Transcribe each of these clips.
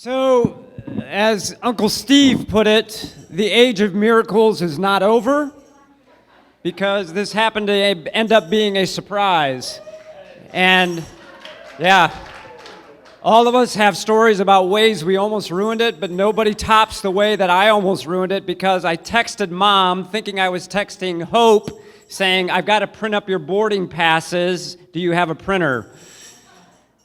So, as Uncle Steve put it, the age of miracles is not over because this happened to end up being a surprise. And yeah, all of us have stories about ways we almost ruined it, but nobody tops the way that I almost ruined it because I texted Mom thinking I was texting Hope saying, I've got to print up your boarding passes. Do you have a printer?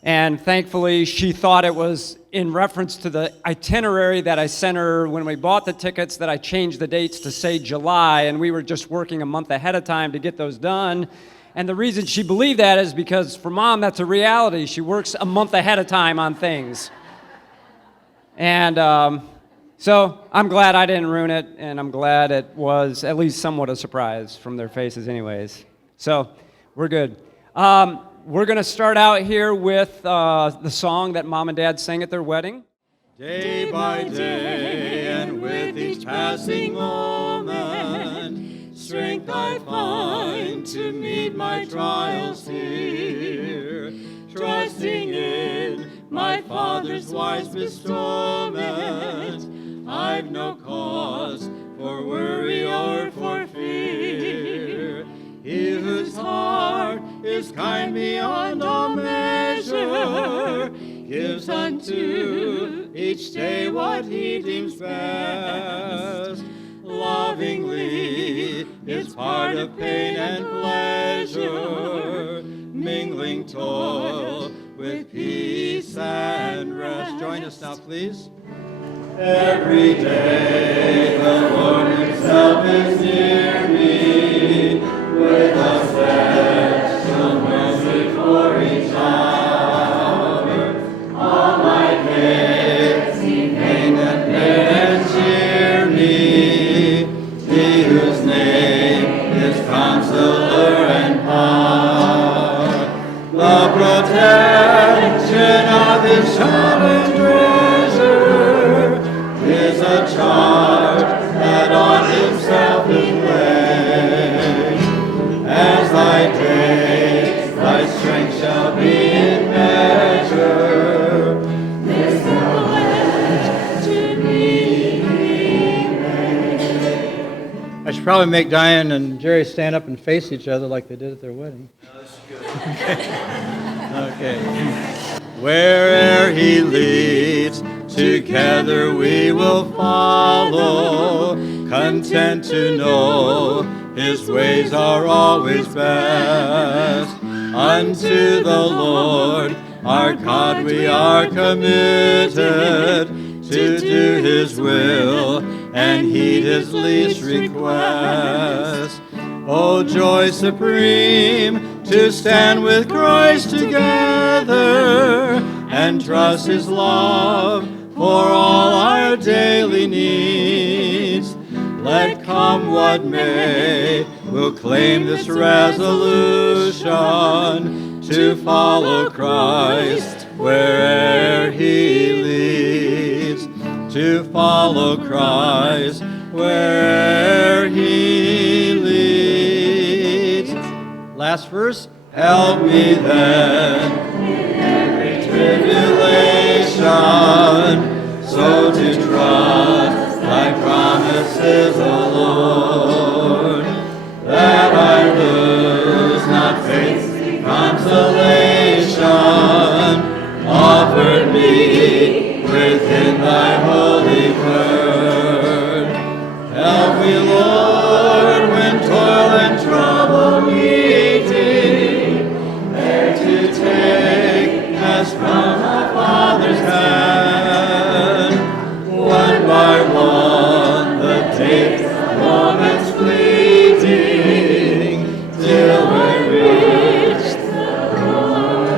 And thankfully, she thought it was in reference to the itinerary that I sent her when we bought the tickets, that I changed the dates to say July, and we were just working a month ahead of time to get those done. And the reason she believed that is because for Mom, that's a reality. She works a month ahead of time on things. And so I'm glad I didn't ruin it, and I'm glad it was at least somewhat a surprise from their faces anyways. So we're good. We're going to start out here with the song that Mom and Dad sang at their wedding. Day by day and with each passing moment, strength I find to meet my trials here, trusting in my Father's wise bestowment. I've no cause for worry or for fear. He whose heart is kind beyond all measure gives unto each day what he deems best. Lovingly is part of pain and pleasure, mingling toil with peace and rest. Join us now, please. Every day the Lord himself is near me, with a special mercy for each hour. All my cares he pain and bear and cheer me. He whose name is Counselor and Power, the protection of his child and treasure is a charge that on himself he lays. As thy days, thy strength shall be in measure. This pledge to me I should probably make Diane and Jerry stand up and face each other like they did at their wedding. No, that's good. Okay. Where'er he leads, together we will follow, content to know his ways are always best. Unto the Lord our God we are committed, to do his will and heed his least request. Oh, joy supreme to stand with Christ together and trust his love for all our daily needs. Let come what may, we'll claim this resolution to follow Christ where'er he leads, to follow Christ where'er he leads. Last verse. Help me then in every tribulation, so to trust thy promises, O Lord, that I lose not faith's consolation offered me within thy holy word. Help me, Lord, when toil and trouble meeting, there to take as from my Father's hand, one by one the days, moments fleeting, till we reach the Lord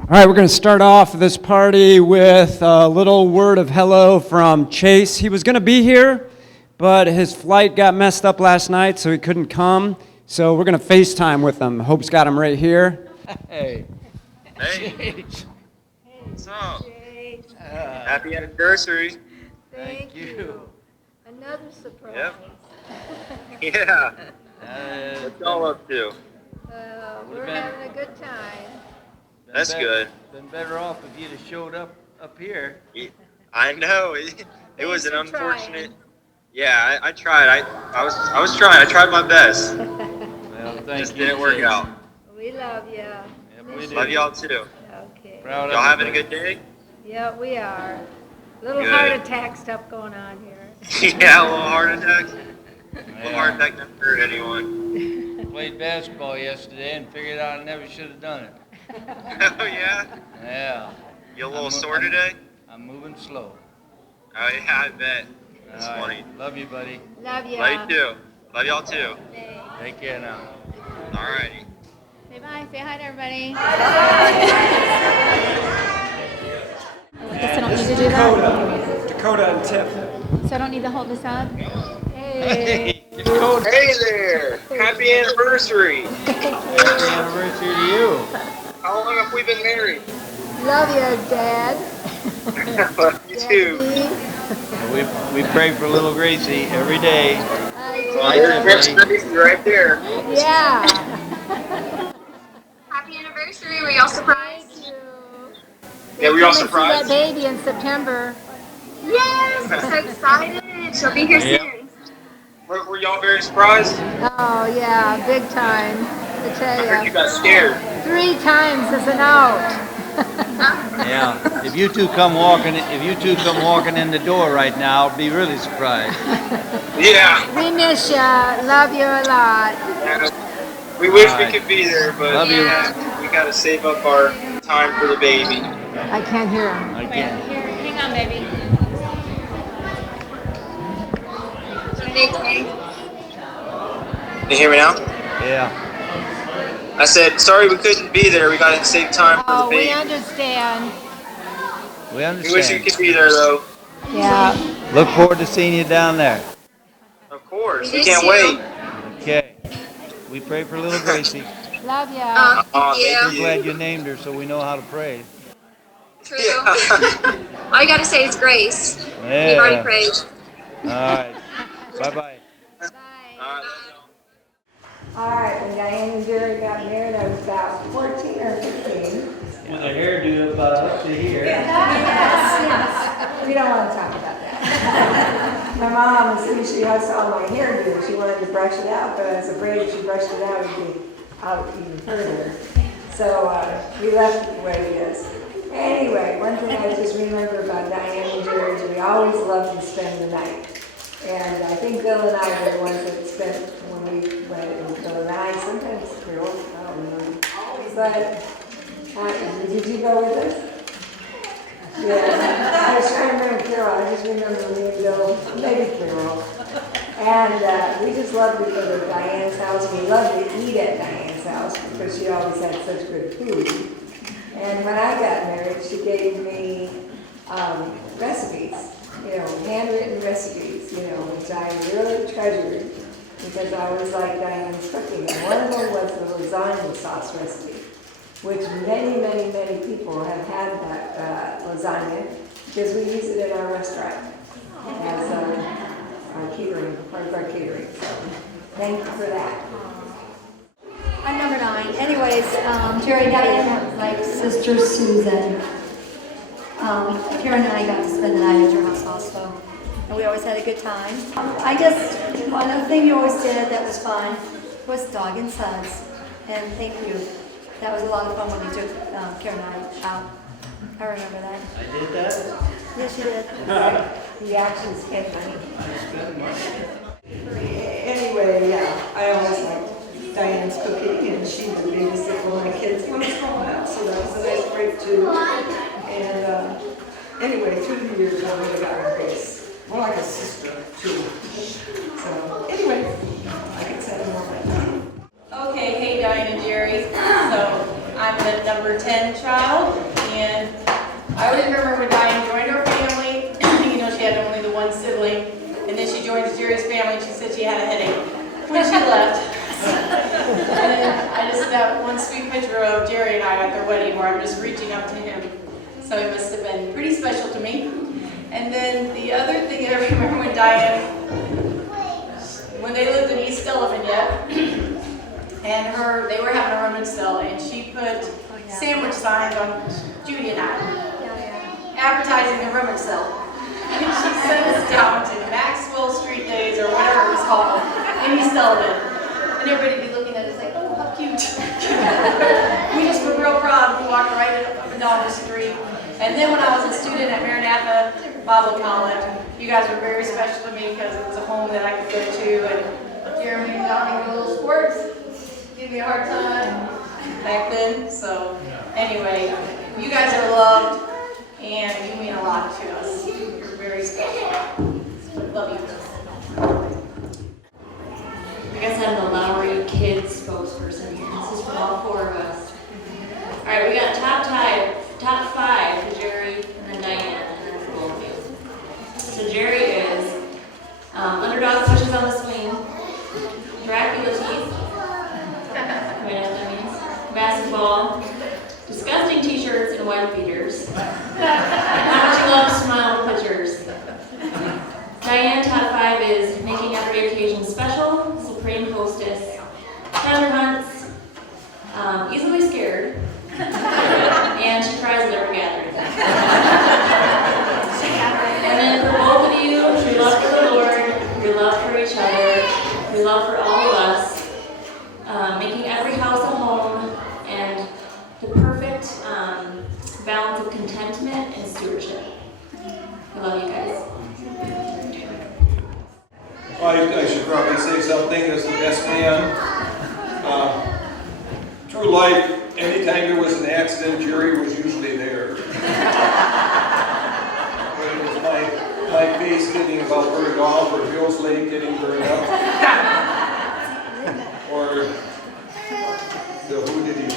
I All right, we're going to start off this party with a little word of hello from Chase. He was going to be here, but his flight got messed up last night, so he couldn't come. So we're going to FaceTime with him. Hope's got him right here. Hey. Hey. What's up? Jay, Happy anniversary. thank you. Another surprise. Yep. Yeah. What's y'all up to? We're having a good time. That's good. Been better off if you'd have showed up here. I know. It was an Thanks for unfortunate. trying. Yeah, I tried. I was trying. I tried my best. Well, thank Just you. didn't work Jay. out. We love you. Yep, we do. Love y'all too. Okay. Proud of Y'all you, having a buddy. good day? Yeah, we are. Little Good. heart attack stuff going on here. Yeah, a little heart attack. A little Yeah. heart attack never hurt anyone. Played basketball yesterday and figured out I never should have done it. Oh yeah. Yeah. You a little I'm- sore I'm- today? I'm moving slow. Oh yeah, I bet. That's All funny. right. Love you, buddy. Love you. Love you too. Love y'all too. Take care now. Alrighty. Say bye. Say hi to everybody. I guess I don't need to do that. Dakota and Tiff. So I don't need to hold this up. Hey. It's cold. Hey there! Happy anniversary! Happy anniversary to you. How long have we been married? Love you, Dad. You too. Daddy. We pray for little Gracie every day. There's Miss Gracie right there. Yeah. Happy anniversary. Were y'all surprised? Thank you. Yeah, were y'all See surprised? that baby in September. Yes. I'm so excited. She'll be here Yeah. soon. Were y'all very surprised? Oh yeah, big time. I I tell heard you you. got scared. 3 times as an out. Yeah. If you two come walking in the door right now, I'll be really surprised. Yeah. We miss ya. Love you a lot. We wish Alright. we could be there, but Love you. we gotta save up our time for the baby. I can't hear him. I can't. Here, hang on, baby. You hear me now? Yeah. I said, sorry we couldn't be there. We gotta save time for the Oh, we baby. understand. We We wish we understand. could be there though. Yeah. Look forward to seeing you down there. Of course. We miss can't you. wait. Okay. We pray for little Gracie. Love ya. Aw, Yeah. thank We're you. glad you named her so we know how to pray. True. Yeah. All you gotta say is grace. We've Yeah. already prayed. All right. Bye-bye. Alright. All right, when Diane and Jerry got married, I was about 14 or 15. With a hairdo about up to here. Yes. We don't want to talk about that. My mom, as soon as she saw my hairdo, she wanted to brush it out, but I was afraid if she brushed it out, it'd be out even further. So we left it the way it is. Anyway, one thing I just remember about Diane and Jerry is we always loved to spend the night. And I think Bill and I were the ones that spent when we went, it was Bill and I, sometimes Carol, I don't remember. But, did you go with us? Yeah, I was trying to remember Carol, I just remember me and Bill, maybe Carol. And we just loved to go to Diane's house, we loved to eat at Diane's house because she always had such good food. And when I got married, she gave me recipes, handwritten recipes, which I really treasured because I always liked Diane's cooking. And one of them was the lasagna sauce recipe, which many, many, many people have had that lasagna because we use it in our restaurant as our catering, part of our catering. So thank you for that. I'm number 9. Anyways, Jerry and Diane, like sister Susan. Karen and I got to spend the night at your house also, and we always had a good time. I guess one other thing you always did that was fun was dog and suds, and thank you. That was a lot of fun when you took Karen and I out. I remember that. I did that? Yes, you did. He actually spent money. Anyway, yeah, I always liked Diane's cooking, and she would babysit one of my kids when I was growing up, so that was a nice break too. And anyway, through the years, I really got her grace, more like a sister too. So anyway, I could say more about that. Okay, hey Diane and Jerry. So I'm the number 10 child, and I always remember when Diane joined our family, she had only the one sibling, and then she joined Jerry's family and she said she had a headache when she left. And then I just got one sweet picture of Jerry and I at their wedding where I'm just reaching up to him. So it must have been pretty special to me. And then the other thing I remember when Diane, when they lived in East Sullivan yet, and they were having a rummage sale, and she put sandwich signs on Judy and I, advertising the rummage sale. And she sent us down to Maxwell Street Days, or whatever it was called, in East Sullivan. And everybody would be looking at us like, oh, how cute. We just were real proud. We walked right up and down the street. And then when I was a student at Maranatha Bible College, you guys were very special to me because it was a home that I could go to. And Jeremy and Donnie were little squirts. Gave me a hard time back then. So anyway, you guys are loved and you mean a lot to us. You're very special. Love you. I guess I'm the Lowry Kids spokesperson here. This is for all four of us. All right, we got top five for Jerry, and then Diane, and then for both of you. So Jerry is underdog pushes on the swing, Dracula teeth, you know what that means, basketball, disgusting t-shirts and wife beaters, how much you love smile pictures. Diane, top five is making every occasion special, supreme hostess, treasure hunts, easily scared, and she cries at every gathering. And then for both of you, your love for the Lord, your love for each other, your love for all of us, making every house a home, and the perfect balance of contentment and stewardship. I love you guys. Well, I should probably say something as the best man. True life, anytime there was an accident, Jerry was usually there. Whether it was my face getting about burned off, or Bill's leg getting burned up, or who did he?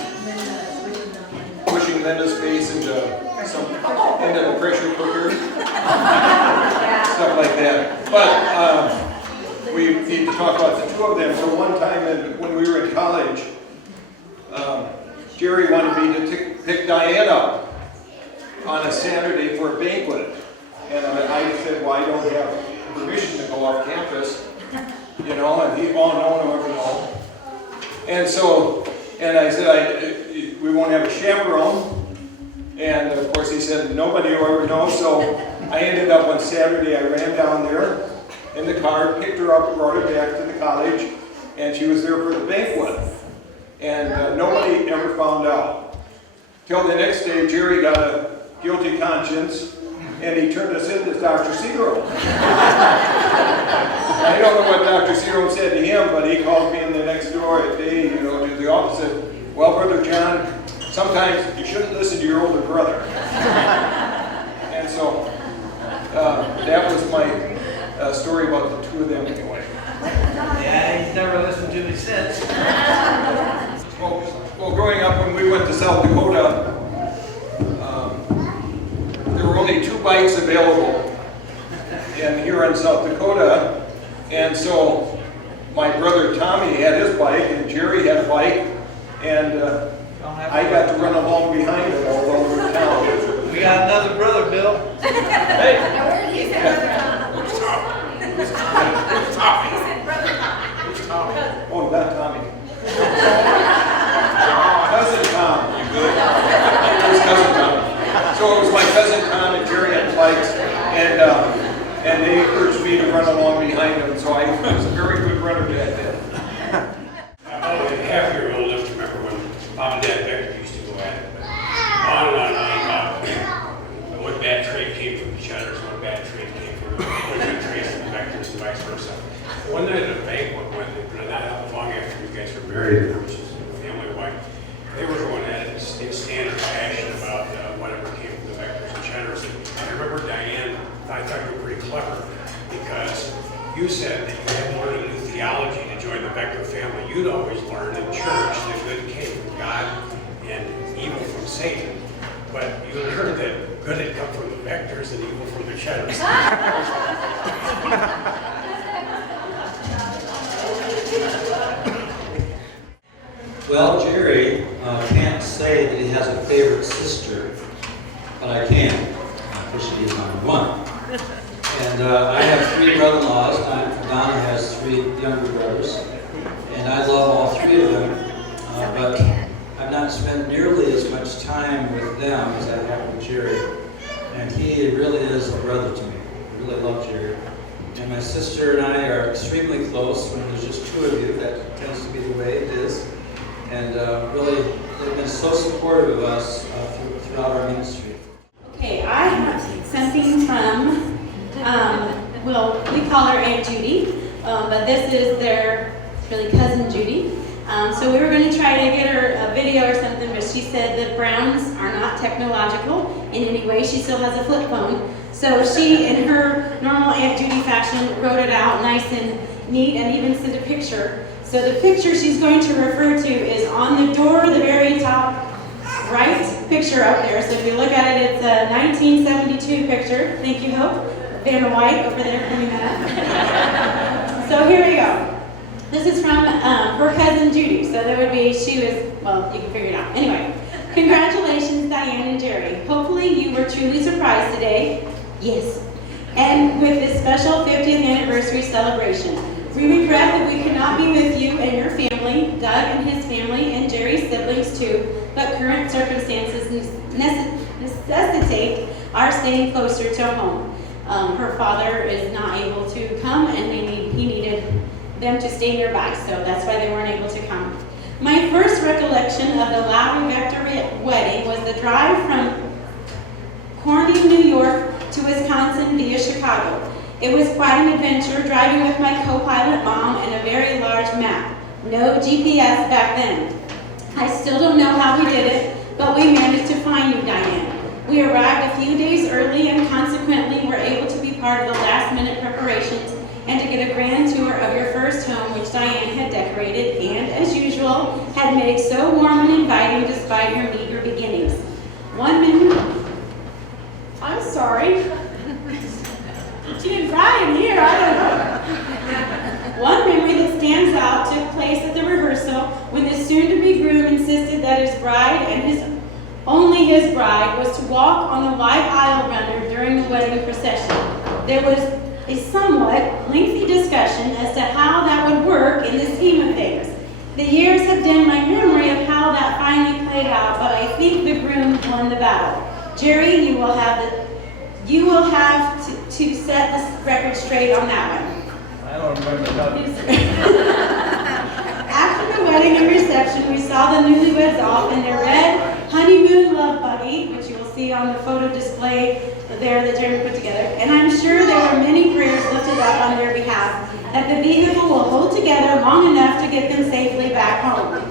Pushing Linda's face into the pressure cooker, stuff like that. But we need to talk about the two of them. So one time when we were in college, Jerry wanted me to pick Diane up on a Saturday for a banquet. And I said, well, I don't have permission to go off campus, you know, and he, oh, no. And so, and I said, we won't have a chaperone. And of course he said, nobody will ever know. So I ended up on Saturday, I ran down there in the car, picked her up, brought her back to the college, and she was there for the banquet. And nobody ever found out. Till the next day, Jerry got a guilty conscience, and he turned us in to Dr. Seagram. I don't know what Dr. Seagram said to him, but he called me in the next door to the office and said, well, Brother John, sometimes you shouldn't listen to your older brother. And so that was my story about the two of them anyway. Yeah, he's never listened to me since. Well, growing up when we went to South Dakota, there were only 2 bikes available here in South Dakota, and so my brother Tommy had his bike and Jerry had a bike, and I got to run along behind him all over town. We got another brother, Bill. Hey! Oh, not Tommy. Cousin Tom. You good? It was cousin Tom. So it was my cousin Tom and Jerry had bikes, and they encouraged me to run along behind them, so I was a very good runner back then. I'm only half a year old enough to remember when Mom and Dad Vegter used to go at it. But on and on about what bad trade came from each other, what bad trade came from good trade from the Vecters and vice versa. One night at a banquet, when not long after you guys were married, which is family wine, they were going at it in standard fashion about whatever came from the Vecters and Cheddars. And I remember Diane, I thought you were pretty clever because you said that you had to learn a new theology to join the Vecter family. You'd always learned in church that good came from God and evil from Satan. But you learned that good had come from the Vecters and evil from the Cheddars. Well, Jerry can't say that he has a favorite sister, but I can, because she is number 1. And I have 3 brother-in-laws. Donna has 3 younger brothers, and I love all 3 of them but I've not spent nearly as much time with them as I have with Jerry. And he really is a brother to me. I really love Jerry. And my sister and I are extremely close. When there's just two of you, that tends to be the way it is. And really, they've been so supportive of us throughout our ministry. Okay, I have something from, well, we call her Aunt Judy, but this is their really cousin Judy. So we were going to try to get her a video or something, but she said the Browns are not technological in any way. She still has a flip phone. So she, in her normal Aunt Judy fashion, wrote it out nice and neat and even sent a picture. So the picture she's going to refer to is on the door, the very top right picture up there. So if you look at it, it's a 1972 picture. Thank you, Hope. Vanna White over there pointing that up. So here we go. This is from her cousin Judy. So that would be, she was, well, you can figure it out. Anyway, congratulations, Diane and Jerry. Hopefully you were truly surprised today. Yes. And with this special 50th anniversary celebration. We regret that we could not be with you and your family, Doug and his family, and Jerry's siblings too, but current circumstances necessitate our staying closer to home. Her father is not able to come, and he needed them to stay nearby, so that's why they weren't able to come. My first recollection of the Lowry Vegter wedding was the drive from Corning, New York to Wisconsin via Chicago. It was quite an adventure driving with my co-pilot mom and a very large map. No GPS back then. I still don't know how we did it, but we managed to find you, Diane. We arrived a few days early and consequently were able to be part of the last-minute preparations and to get a grand tour of your first home, which Diane had decorated and, as usual, had made so warm and inviting despite her meager beginnings. One minute. I'm sorry. She didn't cry in here, I don't know. One memory that stands out took place at the rehearsal when the soon-to-be groom insisted that his bride and only his bride was to walk on the white aisle runner during the wedding procession. There was a somewhat lengthy discussion as to how that would work in the scheme of things. The years have dimmed my memory of how that finally played out, but I think the groom won the battle. Jerry, you will have to set the record straight on that one. I don't remember that. After the wedding and reception, we saw the newlyweds off in their red honeymoon love buggy, which you will see on the photo display there that Jeremy put together. And I'm sure there were many prayers lifted up on their behalf that the vehicle will hold together long enough to get them safely back home.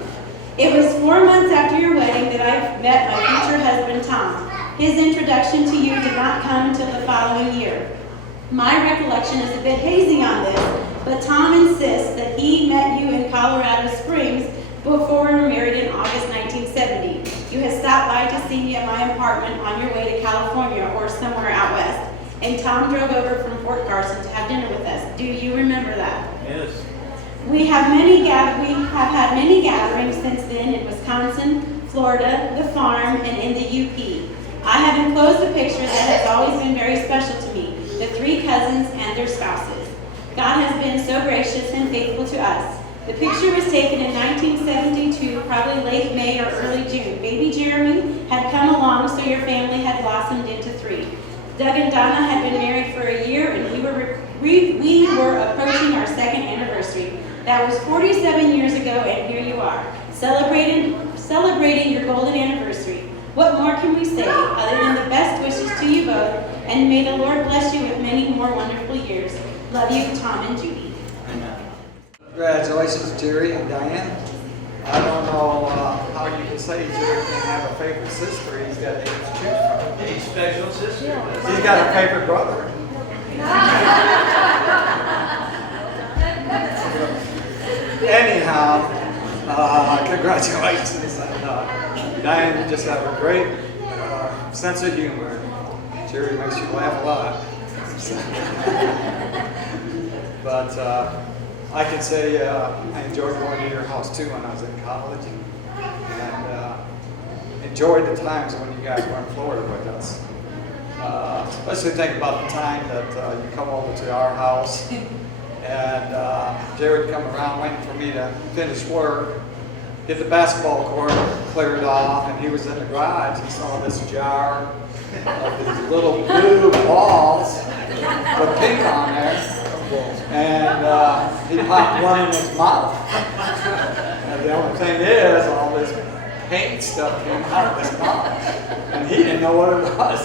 It was 4 months after your wedding that I met my future husband, Tom. His introduction to you did not come until the following year. My recollection is a bit hazy on this, but Tom insists that he met you in Colorado Springs before we were married in August 1970. You had stopped by to see me at my apartment on your way to California or somewhere out west, and Tom drove over from Fort Carson to have dinner with us. Do you remember that? Yes. We have had many gatherings since then in Wisconsin, Florida, the farm, and in the UP. I have enclosed a picture that has always been very special to me, the 3 cousins and their spouses. God has been so gracious and faithful to us. The picture was taken in 1972, probably late May or early June. Baby Jeremy had come along, so your family had blossomed into 3. Doug and Donna had been married for a year, and we were approaching our 2nd anniversary. That was 47 years ago, and here you are, celebrating your golden anniversary. What more can we say other than the best wishes to you both, and may the Lord bless you with many more wonderful years. Love you, Tom and Judy. Congratulations, Jerry and Diane. I don't know how you can say Jerry can have a favorite sister. He's got 8 to choose from. 8 special sisters. He's got a favorite brother. Anyhow, congratulations. And Diane, you just have a great sense of humor. Jerry makes you laugh a lot. But I can say I enjoyed going to your house too when I was in college, and enjoyed the times when you guys were in Florida with us. Especially think about the time that you come over to our house, and Jerry would come around waiting for me to finish work, get the basketball court cleared off, and he was in the garage and saw this jar of these little blue balls with pink on there, and he popped one in his mouth. And the only thing is, all this paint stuff came out of his mouth, and he didn't know what it was.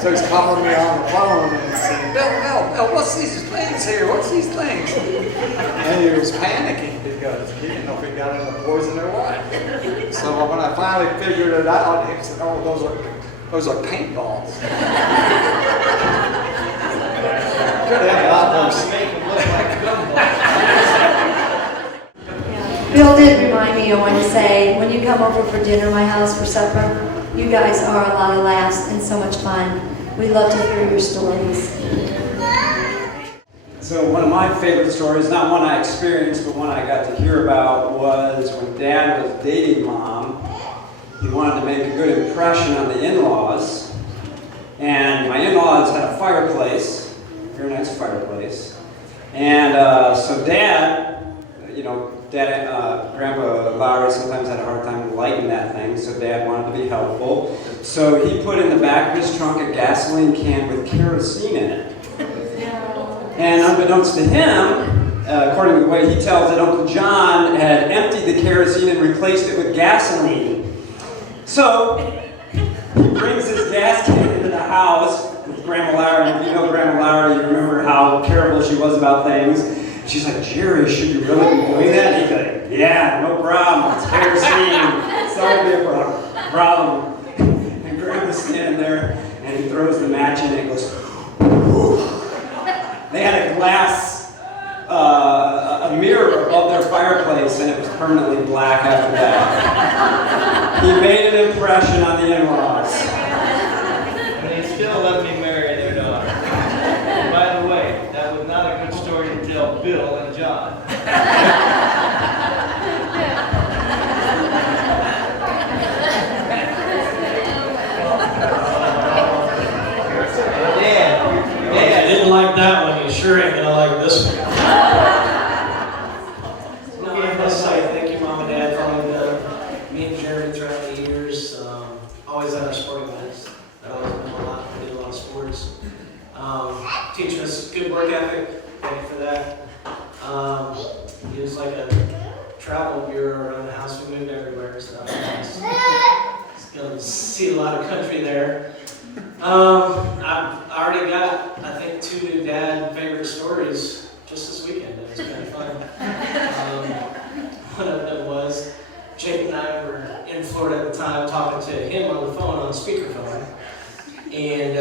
So he's calling me on the phone and saying, Bill, what's these things here? What's these things? And he was panicking because he didn't know if he got any poison or what. So when I finally figured it out, he said, oh, those are paintballs. Could have had a lot more snake and look like Bill did remind me, I want to say, when you come over for dinner at my house for supper, you guys are a lot of laughs and so much fun. We love to hear your stories. So one of my favorite stories, not one I experienced, but one I got to hear about, was when Dad was dating Mom. He wanted to make a good impression on the in-laws. And my in-laws had a fireplace, very nice fireplace. And so Dad, Grandpa Lowry sometimes had a hard time lighting that thing, so Dad wanted to be helpful. So he put in the back of his trunk a gasoline can with kerosene in it. And unbeknownst to him, according to the way he tells it, Uncle John had emptied the kerosene and replaced it with gasoline. So he brings his gas can into the house with Grandma Lowry. If you know Grandma Lowry, you remember how careful she was about things. She's like, Jerry, should you really be doing that? He's like, yeah, no problem. It's kerosene. It's not going to be a problem. And Grandma's standing there, and he throws the match in, and it goes, whoo. They had a glass, a mirror above their fireplace, and it was permanently black after that. He made an impression on the in-laws. And they still let me marry their daughter. And by the way, that was not a good story to tell Bill and John. If you didn't like that one, you sure ain't gonna like this one. No, I must say thank you, Mom and Dad, for all you've done. Me and Jerry throughout the years, always at our sporting events. That always meant a lot. We did a lot of sports. Teaching us good work ethic. Thank you for that. He was like a travel bureau around the house. We moved everywhere, so that was nice. Got to see a lot of country there. I've already got, I think, 2 dad favorite stories just this weekend. It was kind of fun. One of them was Jake and I were in Florida at the time talking to him on the phone on speakerphone, and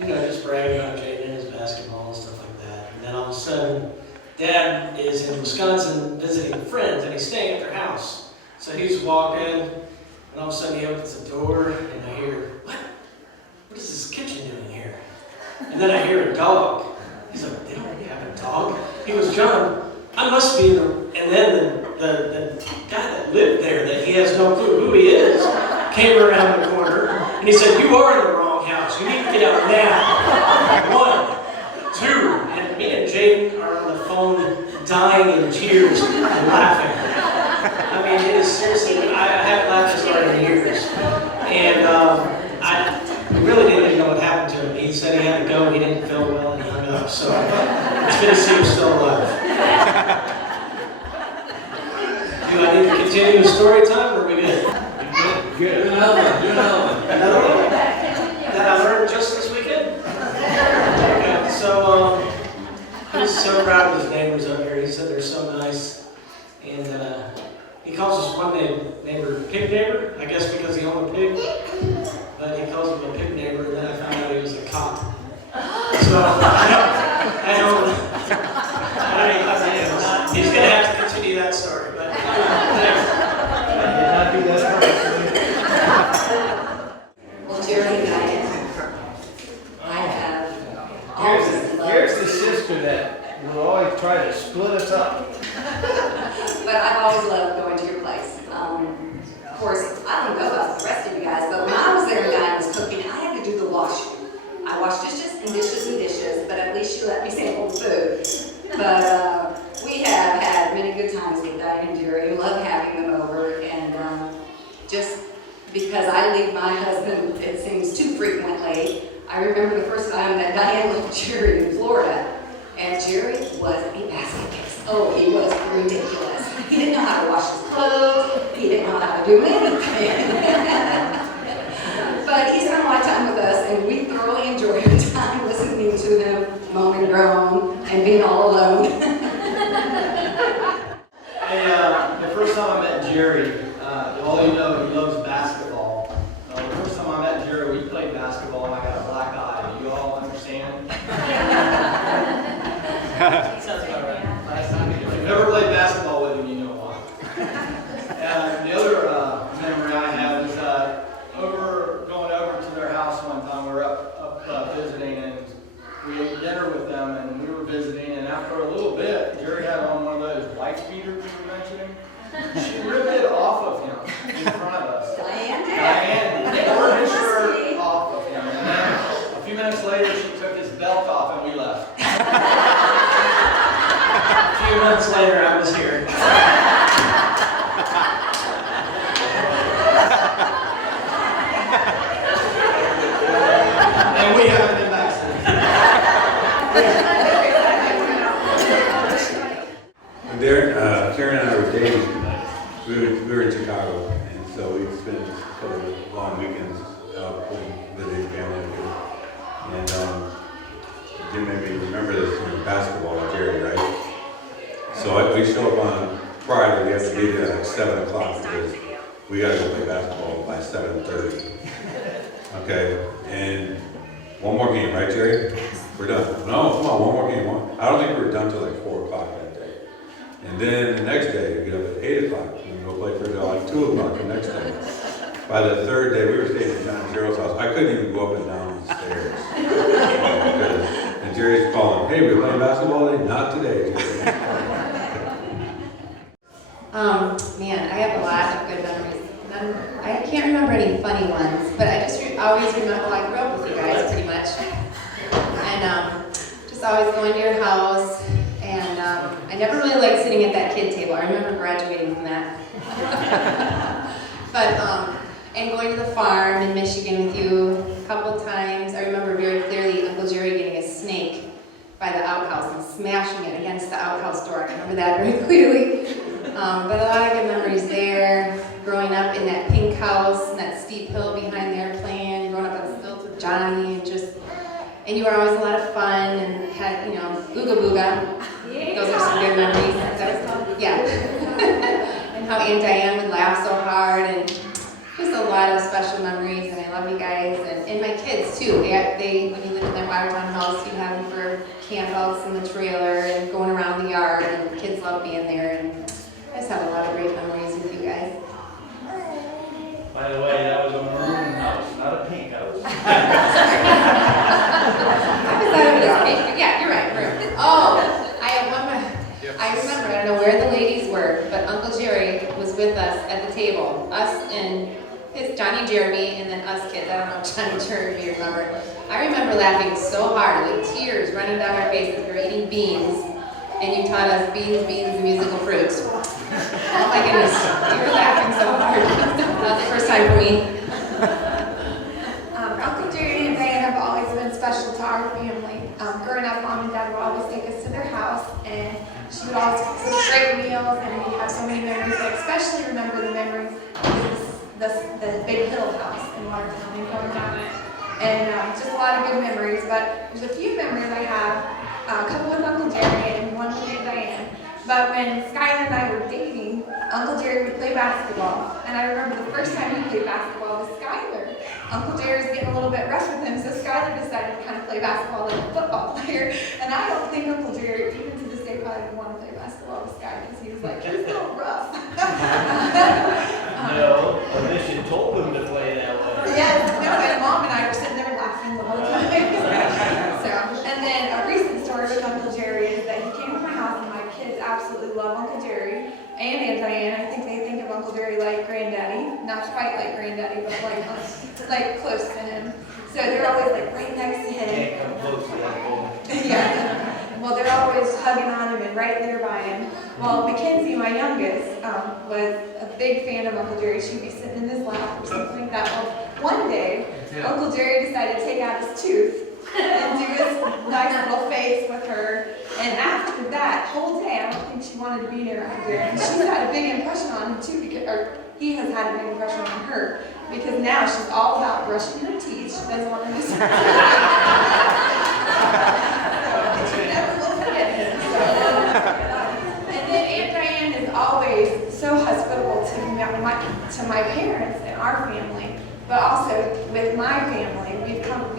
just bragging on Jake and his basketball and stuff like that. And then all of a sudden, Dad is in Wisconsin visiting friends, and he's staying at their house. So he's walking, and all of a sudden he opens the door, and I hear, what is this kitchen doing here? And then I hear a dog. He's like, they don't have a dog? He goes, John, I must be in the... And then the guy that lived there, that he has no clue who he is, came around the corner, and he said, you are in the wrong house. You need to get out now. 1, 2, and me and Jake are on the phone dying in tears and laughing. I mean, it is seriously, I haven't laughed this hard in years. And I really didn't even know what happened to him. He said he had to go, he didn't feel well, and he hung up. So it's good to see him still alive. Do I need to continue the story time, or are we good? Good. Do another one. Another one? That I learned just this weekend? Okay, so he's so proud of his neighbors up here. He said they're so nice. And he calls us one neighbor pig neighbor, I guess because he owned a pig. But he calls him a pig neighbor, and then I found out he was a cop. So I don't he's going to have to continue that story. But Well, Jerry and I have always Here's the sister that will always try to split us up. but I've always loved going to your place. Of course, I don't know about the rest of you guys, but when I was there and Diane was cooking, I had to do the washing. I wash dishes and dishes and dishes, but at least she let me sample the food. But we have had many good times with Diane and Jerry. just because I leave my husband, it seems, too frequently. I remember the first time that Diane left Jerry in Florida, and Jerry was a basket case. Oh, he was ridiculous. He didn't know how to wash his clothes. He didn't know how to do anything. But he spent a lot of time with us, and we thoroughly enjoyed the time listening to them moan and groan and being all alone. Hey, the first time I met Jerry, all you know, he loves basketball. The first time I met Jerry, we played basketball, and I got a black eye. Do you all understand? Sounds about right. If you've never played basketball with him, you know why. The other memory I have is going over to their house one time. We were up visiting, and we ate dinner with them, and we were visiting, and after a little bit, Jerry had on one of those wife beaters you were mentioning. She ripped it off of him in front of us. Diane tore his shirt off of him, and then a few minutes later, she took his belt off, and we left. A few months later, I was here. And we haven't been back since. When Karen and I were dating, we were in Chicago, and so we spent a couple of long weekends out visiting family. And Jim made me remember this basketball with Jerry, right? So we show up on Friday, we have to be there at like 7 o'clock because we got to go play basketball by 7:30. Okay, and one more game, right, Jerry? We're done. No, come on, one more game. I don't think we were done till like 4 o'clock that day. And then the next day, we get up at 8 o'clock and go play for like 2 o'clock the next day. By the third day, we were staying at John and Cheryl's house. I couldn't even go up and down the stairs. And Jerry's calling, hey, we're playing basketball today? Not today, Jerry. Man, I have a lot of good memories. I can't remember any funny ones, but I just always remember, well, I grew up with you guys pretty much. And just always going to your house. And I never really liked sitting at that kid table. I remember graduating from that. But, and going to the farm in Michigan with you a couple times. I remember very clearly Uncle Jerry getting a snake by the outhouse and smashing it against the outhouse door. I remember that very clearly. But a lot of good memories there. Growing up in that pink house and that steep hill behind there playing, growing up on stilts with Johnny, and you were always a lot of fun and had, Ooga Booga. Those are some good memories. Yeah. And how Aunt Diane would laugh so hard, and just a lot of special memories, and I love you guys, and my kids too. They when you lived in that Watertown house, you'd have them for campouts in the trailer and going around the yard, and the kids love being there, and I just have a lot of great memories with you guys. By the way, that was a maroon house, not a pink house. I thought it was pink, but yeah, you're right, maroon. Oh, I remember, I don't know where the ladies were, but Uncle Jerry was with us at the table. Us and his Johnny Jeremy, and then us kids. I don't know if Johnny Jeremy remember. I remember laughing so hard, like tears running down our faces. We were eating beans, and you taught us beans, and musical fruits. Oh my goodness, you were laughing so hard. That was the first time for me. Uncle Jerry and Diane have always been special to our family. Growing up, Mom and Dad would always take us to their house, and she would always cook us great meals, and we have so many memories. I especially remember the memories of the big hill house in Watertown and going down it. And just a lot of good memories, but there's a few memories I have, a couple with Uncle Jerry and one with Aunt Diane. But when Skylar and I were dating, Uncle Jerry would play basketball. And I remember the first time he played basketball with Skylar. Uncle Jerry was getting a little bit rough with him, so Skylar decided to kind of play basketball like a football player. And I don't think Uncle Jerry, even to this day, probably would want to play basketball with Skylar because he was like, he's a little rough. No, Alicia told him to play that way. Yes, no, and Mom and I were sitting there laughing the whole time. And then a recent story with Uncle Jerry is that he came to my house, and my kids absolutely love Uncle Jerry and Aunt Diane. I think they think of Uncle Jerry like Granddaddy, not quite like Granddaddy, but like close to him. So they're always like right next to him. Can't come close to that boy. Yeah. well, they're always hugging on him and right there by him. Well, Mackenzie, my youngest, was a big fan of Uncle Jerry. She'd be sitting in his lap or something like that. Well, one day, Uncle Jerry decided to take out his tooth and do his nice little face with her. And after that whole day, I don't think she wanted to be near Uncle Jerry. And she's had a big impression on him too, because, or he has had a big impression on her, because now she's all about brushing her teeth. She doesn't want to miss her. She never will forget him. And then Aunt Diane is always so hospitable to my parents and our family, but also with my family. We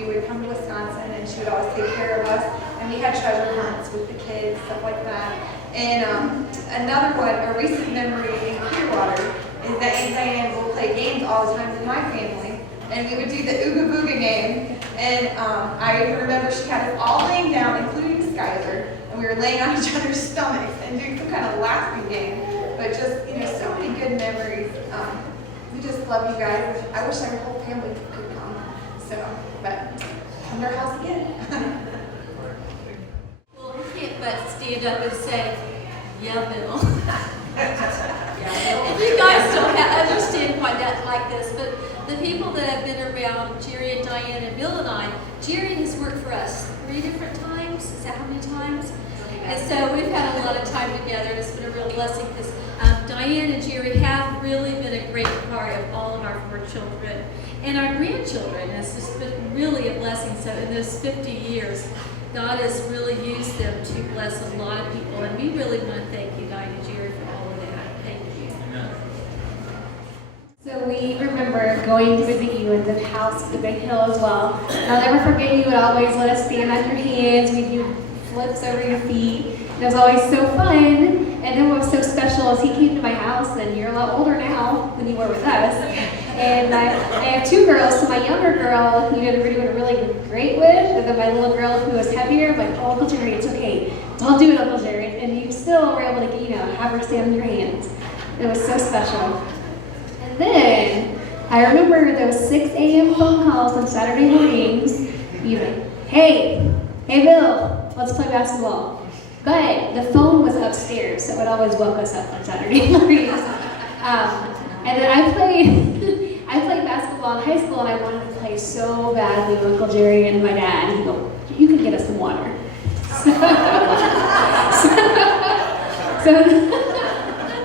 would come to Wisconsin, and she would always take care of us. And we had treasure hunts with the kids, stuff like that. And another one, a recent memory in Clearwater, is that Aunt Diane will play games all the time with my family. And we would do the Ooga Booga game. And I remember she had us all laying down, including Skylar, and we were laying on each other's stomachs and doing some kind of laughing game. But just, so many good memories. We just love you guys. I wish our whole family could come. But come to our house again. Well, we can't but stand up and say, yeah, Bill. And you guys don't understand quite that like this, but the people that have been around Jerry and Diane and Bill and I, Jerry has worked for us 3 different times. Is that how many times? And so we've had a lot of time together. It's been a real blessing because Diane and Jerry have really been a great part of all of our 4 children and our grandchildren. It's just been really a blessing. So in those 50 years, God has really used them to bless a lot of people. And we really want to thank you, Diane and Jerry, for all of that. Thank you. Amen. So we remember going to visit you in the house at the Big Hill as well. And I'll never forget you would always let us stand on your hands. We'd do flips over your feet. It was always so fun. And then what was so special is he came to my house, and you're a lot older now than you were with us. And I have 2 girls, so my younger girl, the video would really great with, and then my little girl who was heavier, I'm like, oh, Uncle Jerry, it's okay. Don't do it, Uncle Jerry. And you still were able to, have her stand on your hands. It was so special. And then I remember those 6 a.m. phone calls on Saturday mornings. You'd be like, hey Bill, let's play basketball. But the phone was upstairs, so it would always woke us up on Saturday mornings. And then I played basketball in high school, and I wanted to play so badly with Uncle Jerry and my dad. And he'd go, you can get us some water. So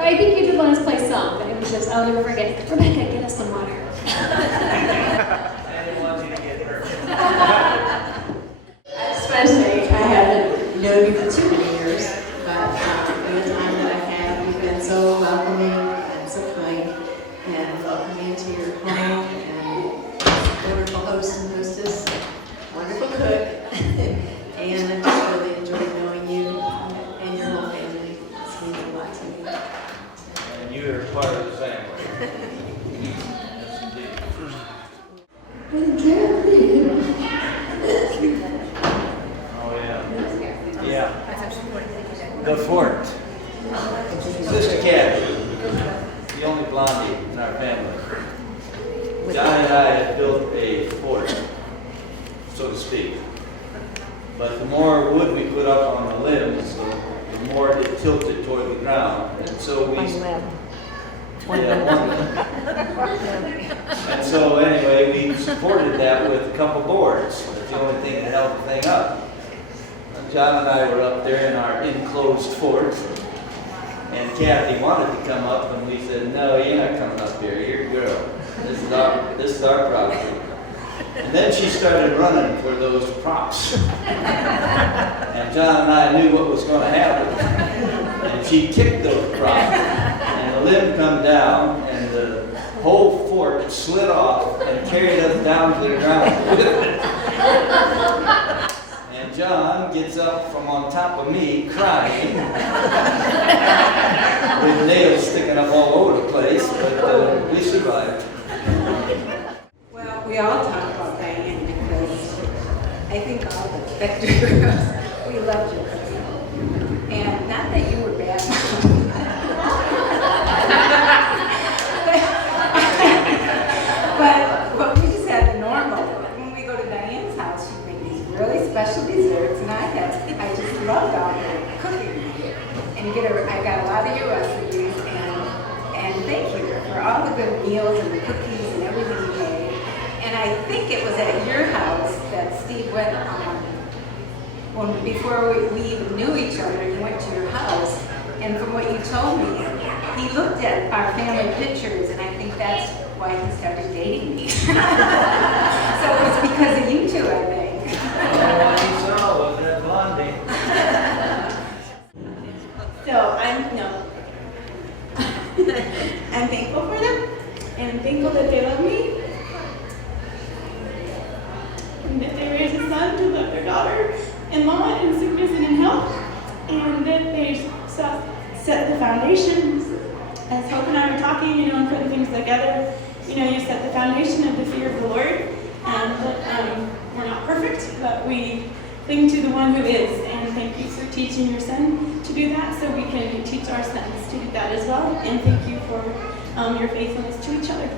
I think you did let us play some, but it was just, I'll never forget, Rebecca, get us some water. I didn't want you to get hurt. I just want to say I haven't known you for too many years, but in the time that I have, you've been so welcoming and so kind, and welcoming into your home, and wonderful host and hostess, wonderful cook, and I just really enjoyed knowing you and your whole family. It's means a lot to me. And you are part of the family. Oh, yeah. Yeah. The fort. Sister Kathy, the only blondie in our family. John and I had built a fort, so to speak. But the more wood we put up on the limbs, the more it tilted toward the ground. And so we... One limb. And so anyway, we supported that with a couple boards. That's the only thing that held the thing up. And John and I were up there in our enclosed fort, and Kathy wanted to come up, and we said, no, you're not coming up here, you're a girl. This is our property. And then she started running for those props. And John and I knew what was going to happen. And she kicked those props. And the limb come down, and the whole fort slid off and carried us down to the ground with it. And John gets up from on top of me, crying, with nails sticking up all over the place, but we survived. Well, we all talk about Diane because I think all the Vegter girls, we loved you. And not that you were bad. but we just had the normal. When we go to Diane's house, she'd make these really special desserts, and I just loved meals and the cookies and everything you made. And I think it was at your house that Steve went before we even knew each other, he went to your house. And from what you told me, he looked at our family pictures, and I think that's why he started dating me. So it was because of you two, I think. Oh, was that Blondie? So I'm thankful for them, and I'm thankful that they love me, and that they raised a son to love their daughter-in-law in sickness and in health, and that they set the foundation. As Hope and I were talking, and putting things together, you set the foundation of the fear of the Lord, and we're not perfect, but we cling to the one who is, and thank you for teaching your son to do that, so we can teach our sons to do that as well, and thank you for your faithfulness to each other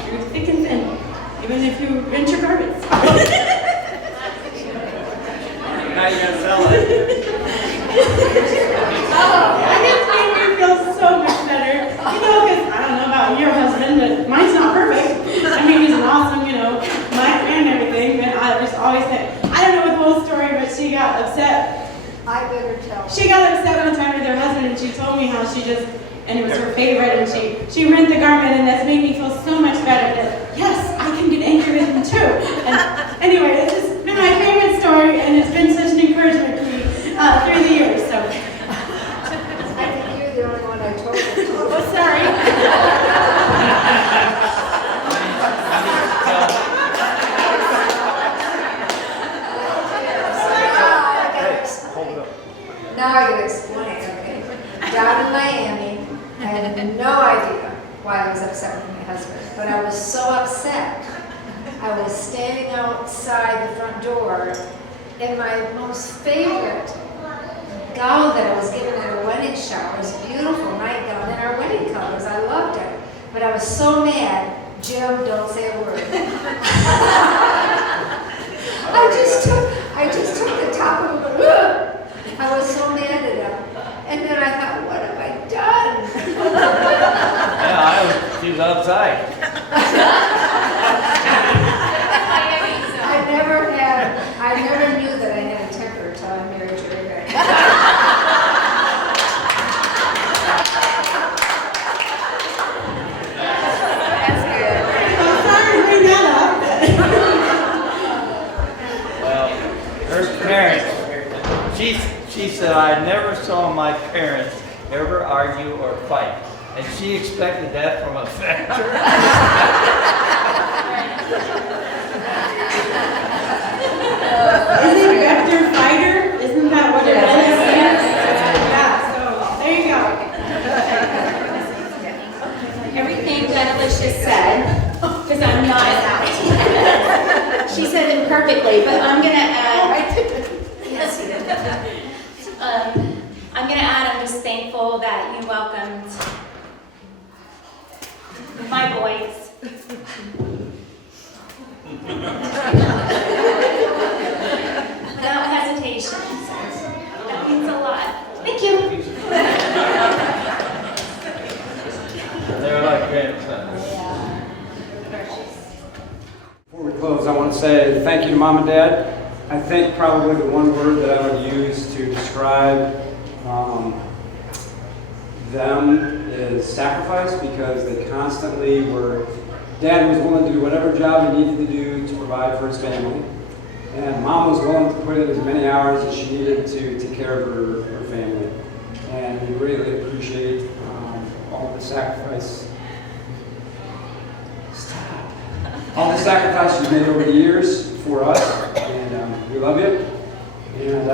through thick and thin, even if you rent your garments. Now you're gonna sell it. It made me feel so much better, because I don't know about your husband, but mine's not perfect. I mean, he's an awesome, my friend and everything, but I just always say, I don't know the whole story, but she got upset. I better tell. She got upset one time with her husband, and she told me how she just, and it was her favorite, and she rent the garment, and that's made me feel so much better that, yes, I can get angry with him too. And anyway, it's just been my favorite story, and it's been such an encouragement to me through the years, so. I think you're the only one I told it to. Oh, sorry. Now I can explain, okay? Down in Miami, I had no idea why I was upset with my husband, but I was so upset. I was standing outside the front door in my most favorite gown that I was given at a wedding shower. It was a beautiful nightgown in our wedding colors. I loved it. But I was so mad, Jim, don't say a word. I just took the top of the I was so mad at him. And then I thought, what have I done? Yeah, she was outside. I never knew that I had a temper until I married Jerry Vegter. I'm sorry to bring that up. Well, her parents, she said, I never saw my parents ever argue or fight. And she expected that from a Vegter. Isn't Vegter fighter? Isn't that what it is? Yeah, so there you go. Everything that Alicia said, because I'm not out. She said it perfectly, but I'm going to add. Yes. I'm going to add, I'm just thankful that you welcomed my boys. Without hesitation. That means a lot. Thank you. They're like grandsons. Before we close, I want to say thank you to Mom and Dad. I think probably the one word that I would use to describe them is sacrifice, because they constantly were, Dad was willing to do whatever job he needed to do to provide for his family. And Mom was willing to put in as many hours as she needed to take care of her family. And we really appreciate all the sacrifice. Stop. All the sacrifice you made over the years for us, and we love you. And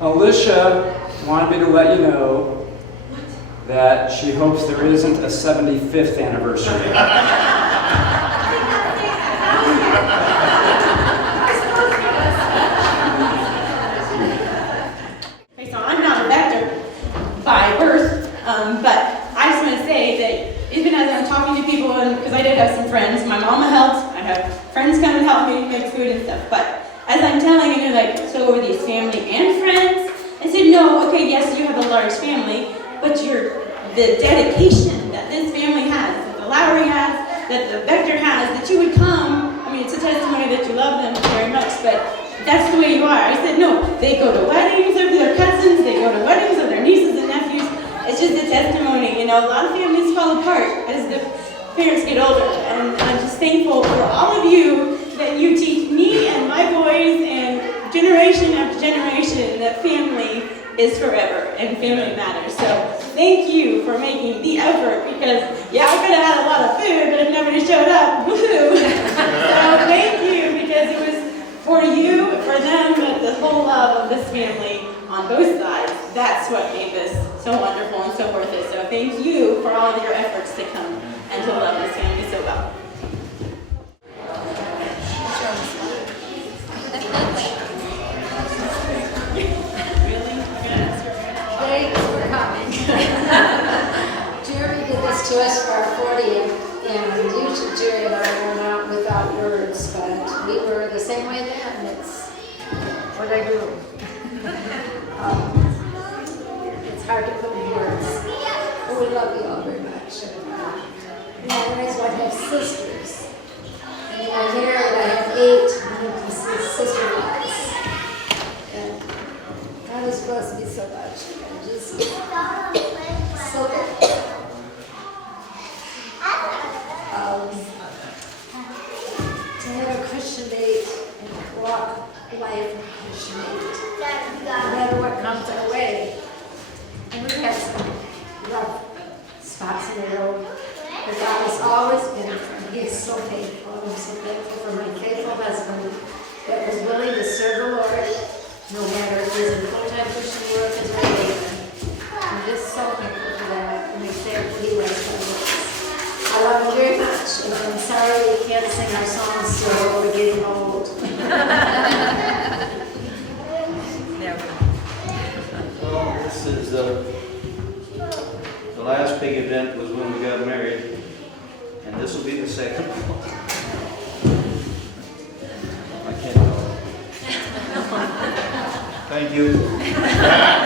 Alicia wanted me to let you know that she hopes there isn't a 75th anniversary. Okay, so I'm not a Vegter by birth, but I just want to say that even as I'm talking to people, because I did have some friends, my mama helped, I have friends come and help me make food and stuff, but as I'm telling you, they're like, so are these family and friends? I said, no, okay, yes, you have a large family, but the dedication that this family has that the Vegter has, that you would come. I mean, it's a testimony that you love them very much, but that's the way you are. I said, no, they go to weddings of their cousins, they go to weddings of their nieces and nephews. It's just a testimony, you know, a lot of families fall apart as the parents get older, and I'm just thankful for all of you that you teach me and my boys and generation after generation that family is forever and family matters. So thank you for making the effort, because yeah, I could have had a lot of food, but if nobody showed up, woohoo! So thank you, because it was for you, for them, but the whole love of this family on both sides. That's what made this so wonderful and so worth it. So thank you for all of your efforts to come and to love this family so well. Thanks for coming. Jerry did this to us for our 40th, and usually Jerry and I went out without words, but we were the same way then. It's what I do. It's hard to put in words, but we love you all very much. And I always want to have sisters. And when I'm married, I have 8 sister-in-laws. And God has blessed me so much. I'm just so to have a Christian mate and walk life with a Christian mate, no matter what comes our way. And we've had some rough spots in the road, but God has always been there. He is so faithful. I'm so thankful for my faithful husband that was willing to serve the Lord, no matter if he's in full-time Christian work as a labor. I'm just so thankful for that, and I'm thankful he was for us. I love him very much, and I'm sorry we can't sing our songs still, we're getting old. Well, this is the last big event was when we got married, and this will be the second one. I can't. Thank you.